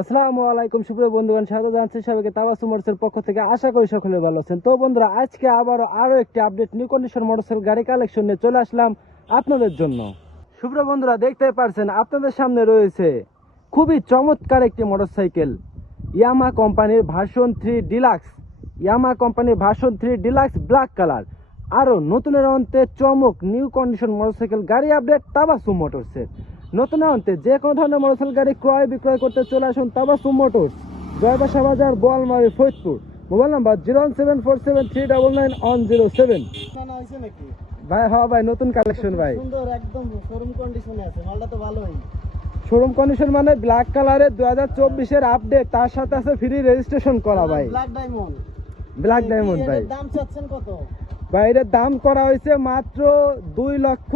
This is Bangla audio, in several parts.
আসসালামু আলাইকুম, সুপ্রিয় বন্ধুগণ, স্বাগত জানাচ্ছি সবাইকে তাবাসু মোটরসের পক্ষ থেকে। আশা করি সকলে ভালো আছেন। তো বন্ধুরা, আজকে আবারও আরও একটি আপডেট নিউ কন্ডিশন মোটরসাইকেল গাড়ি কালেকশন নিয়ে চলে আসলাম আপনাদের জন্য। সুপ্রিয় বন্ধুরা দেখতে পারছেন, আপনাদের সামনে রয়েছে খুবই চমৎকার একটি মোটরসাইকেল, ইয়ামা কোম্পানির ভার্সন থ্রি ডিলাক্স। ইয়ামা কোম্পানির version three deluxe black colour. আরও নতুনের অন্তে চমক নিউ কন্ডিশন মোটরসাইকেল, গাড়ি আপডেট তাবাসু মোটরসের। নতুন অন্তে যে কোনো ধরনের মোটরসাইকেল গাড়ি ক্রয় বিক্রয় করতে চলে আসুন তাবাসু মোটরস জয়বাসা বাজার Boalmari Faridpur. Mobile number zero one seven four seven three double nine one zero seven. ভাই হ্যাঁ ভাই নতুন কালেকশন ভাই। সুন্দর একদম শোরুম কন্ডিশনে আছে মালটা তো ভালোই। শোরুম কন্ডিশন মানে ব্ল্যাক কালারের দু হাজার চব্বিশের আপডেট তার সাথে আছে ফ্রি রেজিস্ট্রেশন করা ভাই। ব্ল্যাক ডায়মন্ড ব্ল্যাক ডায়মন্ড ভাই। দাম চাচ্ছেন কত? ভাই এটার দাম করা হয়েছে মাত্র দুই লক্ষ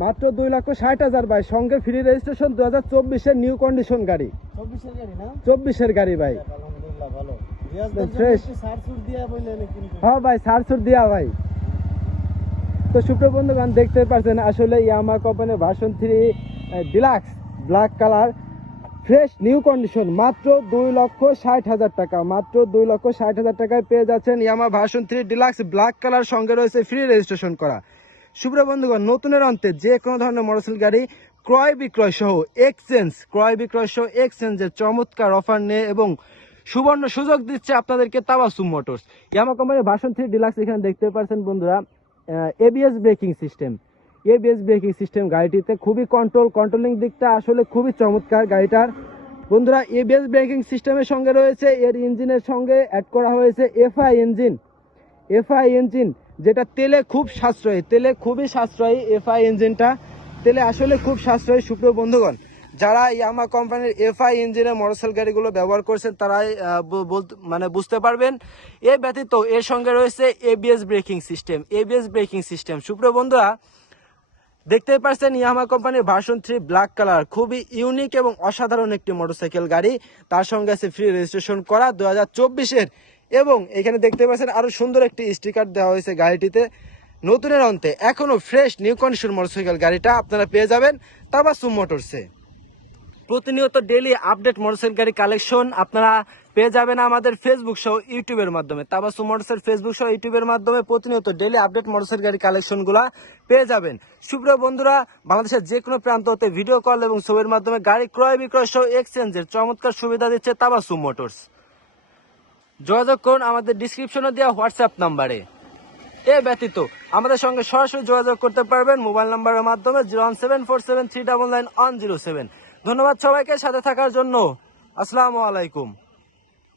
মাত্র দুই লক্ষ ষাট হাজার ভাই। সঙ্গে ফ্রি রেজিস্ট্রেশন দু হাজার চব্বিশের নিউ কন্ডিশন গাড়ি। চব্বিশের গাড়ি ভাই। হ্যাঁ ভাই সারসুর দিয়া ভাই। তো সুপ্র বন্ধুগণ দেখতে পাচ্ছেন আসলে ইয়ামা কোম্পানির version three deluxe black colour fresh new condition মাত্র দুই লক্ষ ষাট হাজার টাকা। মাত্র দুই লক্ষ ষাট হাজার টাকায় পেয়ে যাচ্ছেন Yamaha version three deluxe black colour সঙ্গে রয়েছে ফ্রি রেজিস্ট্রেশন করা। সুপ্র বন্ধুগণ, নতুনের অন্তে যে কোনো ধরনের মোটরসাইকেল গাড়ি ক্রয় বিক্রয় সহ এক্সচেঞ্জ ক্রয় বিক্রয় সহ এক্সচেঞ্জের চমৎকার অফার নিয়ে এবং সুবর্ণ সুযোগ দিচ্ছে আপনাদেরকে তাবাসুম মোটরস ইয়ামা কোম্পানির ভার্সন থ্রি ডিলাক্স এখানে দেখতে পাচ্ছেন বন্ধুরা ABS braking system ABS braking system গাড়িটিতে খুবই কন্ট্রোল কন্ট্রোলিং দিকটা আসলে খুবই চমৎকার গাড়িটার। বন্ধুরা এবিএস ব্রেকিং সিস্টেমের সঙ্গে রয়েছে, এর ইঞ্জিনের সঙ্গে অ্যাড করা হয়েছে এফআই ইঞ্জিন এফআই ইঞ্জিন যেটা তেলে খুব সাশ্রয়ী, তেলে খুবই সাশ্রয়ী এফআই ইঞ্জিনটা তেলে আসলে খুব সাশ্রয়ী, সুপ্রিয় বন্ধুগণ। যারা ইয়ামা কোম্পানির এফআই ইঞ্জিনের মোটরসাইকেল গাড়িগুলো ব্যবহার করছেন, তারাই মানে বুঝতে পারবেন। এ ব্যতীত এর সঙ্গে রয়েছে ABS braking system ABS braking system সুপ্রিয় বন্ধুরা, দেখতেই পাচ্ছেন ইয়ামা কোম্পানির ভার্সন থ্রি ব্ল্যাক কালার খুবই ইউনিক এবং অসাধারণ একটি মোটরসাইকেল গাড়ি। তার সঙ্গে আছে ফ্রি রেজিস্ট্রেশন করা। দু হাজার চব্বিশের এবং এখানে দেখতে পাচ্ছেন আরও সুন্দর একটি স্টিকার দেওয়া হয়েছে গাড়িটিতে। নতুনের অন্তে এখনও ফ্রেশ নিউ কন্ডিশন মোটরসাইকেল গাড়িটা আপনারা পেয়ে যাবেন তাবাসুম মোটরসে প্রতিনিয়ত ডেলি আপডেট মোটরসাইকেল গাড়ি কালেকশন আপনারা পেয়ে যাবেন আমাদের ফেসবুক সহ ইউটিউবের মাধ্যমে। তাবাসু মোটরসের ফেসবুক সহ ইউটিউবের মাধ্যমে প্রতিনিয়ত ডেলি আপডেট মোটরসাইকেল গাড়ি কালেকশনগুলা পেয়ে যাবেন। সুপ্রিয় বন্ধুরা, বাংলাদেশের যে কোনো প্রান্ত হতে ভিডিও কল এবং ছবির মাধ্যমে গাড়ি ক্রয় বিক্রয় সহ এক্সচেঞ্জের চমৎকার সুবিধা দিচ্ছে তাবাসু মোটরস যোগাযোগ করুন আমাদের ডিসক্রিপশনে দেওয়া হোয়াটসঅ্যাপ নাম্বারে এ ব্যতীত আমাদের সঙ্গে সরাসরি যোগাযোগ করতে পারবেন মোবাইল নাম্বারের মাধ্যমে zero one seven four seven three double nine one zero seven ধন্যবাদ সবাইকে সাথে থাকার জন্য। আসসালামু আলাইকুম।